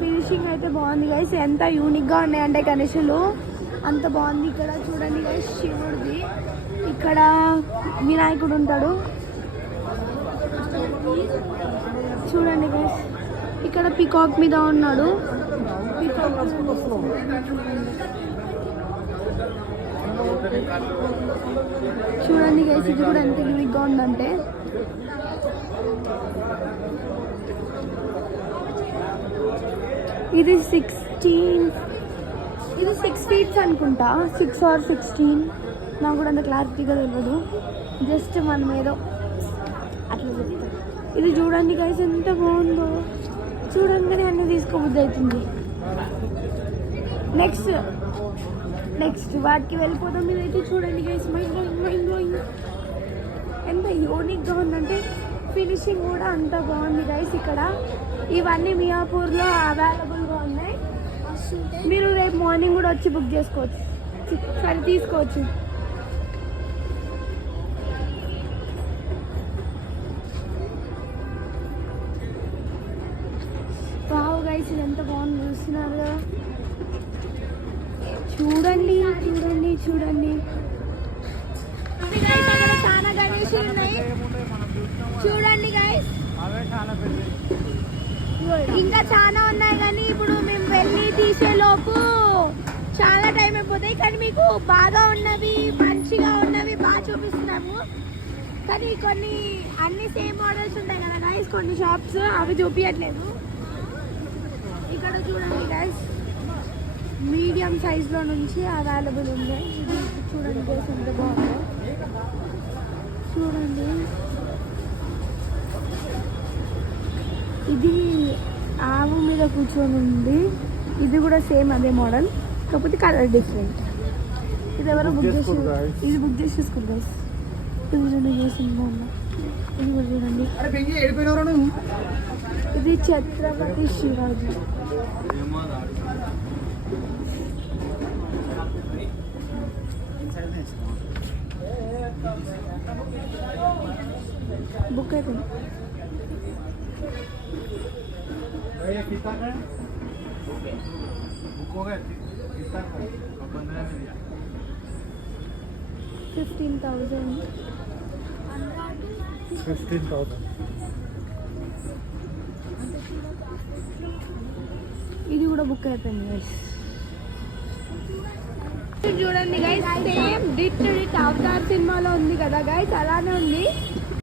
Finishing అయితే బాగుంది guys. ఎంత యూనిక్గా ఉన్నాయంటే గణేషులు అంత బాగుంది. ఇక్కడ చూడండి గైస్, శివుడిది. ఇక్కడ వినాయకుడు ఉంటాడు చూడండి గైస్. ఇక్కడ పికాక్ మీద ఉన్నాడు. చూడండి గైస్, ఇది కూడా ఎంత యూనిక్గా ఉందంటే. ఇది 6 feet అనుకుంటా, 6 or 16, నాకు కూడా అంత క్లారిటీగా తెలియదు. జస్ట్ మనం ఏదో అట్లా చెప్తాం. ఇది చూడండి గైస్, ఎంత బాగుందో. చూడంగానే అన్నీ తీసుకోబుద్ధి అవుతుంది. నెక్స్ట్ వాటికి వెళ్ళిపోతాం. ఇదైతే చూడండి గైస్, మైండ్ ఎంత యూనిక్గా ఉందంటే ఫినిషింగ్ కూడా అంత బాగుంది గైస్. ఇక్కడ ఇవన్నీ మియాపూర్లో అవైలబుల్గా ఉన్నాయి. మీరు రేపు మార్నింగ్ కూడా వచ్చి బుక్ చేసుకోవచ్చు, సరే తీసుకోవచ్చు. వావ్ గైస్, ఇది ఎంత బాగుంది చూస్తున్నారు కదా. చూడండి చాలా గణేషులు ఉన్నాయి. చూడండి గైస్, ఇంకా చాలా ఉన్నాయి కానీ ఇప్పుడు మేము వెళ్ళి తీసేలోపు చాలా టైం అయిపోతాయి. కానీ మీకు బాగా ఉన్నవి, మంచిగా ఉన్నవి బాగా చూపిస్తున్నాము. కానీ కొన్ని అన్ని సేమ్ మోడల్స్ ఉంటాయి కదా గైస్, కొన్ని షాప్స్ అవి చూపించట్లేదు. ఇక్కడ చూడండి గైస్, మీడియం సైజ్లో నుంచి అవైలబుల్ ఉంది. ఇది చూడండి గైస్, ఎంత బాగుందో చూడండి. ఇది ఆవు మీద కూర్చొని ఉంది. ఇది కూడా సేమ్ అదే మోడల్, కాకపోతే కలర్ డిఫరెంట్. ఇది ఎవరో బుక్ చేసేసుకున్నారు గైస్. ఇది చూడండి గైస్, బాగుందా. ఇది కూడా చూడండి. ఇది ఛత్రపతి శివాజీ. బుక్ అయిపోయింది. $15,000. ఇది కూడా బుక్ అయిపోయింది గైస్. చూడండి గైస్, సేమ్ డిట్ అవతార్ సినిమాలో ఉంది కదా గైస్, అలానే ఉంది.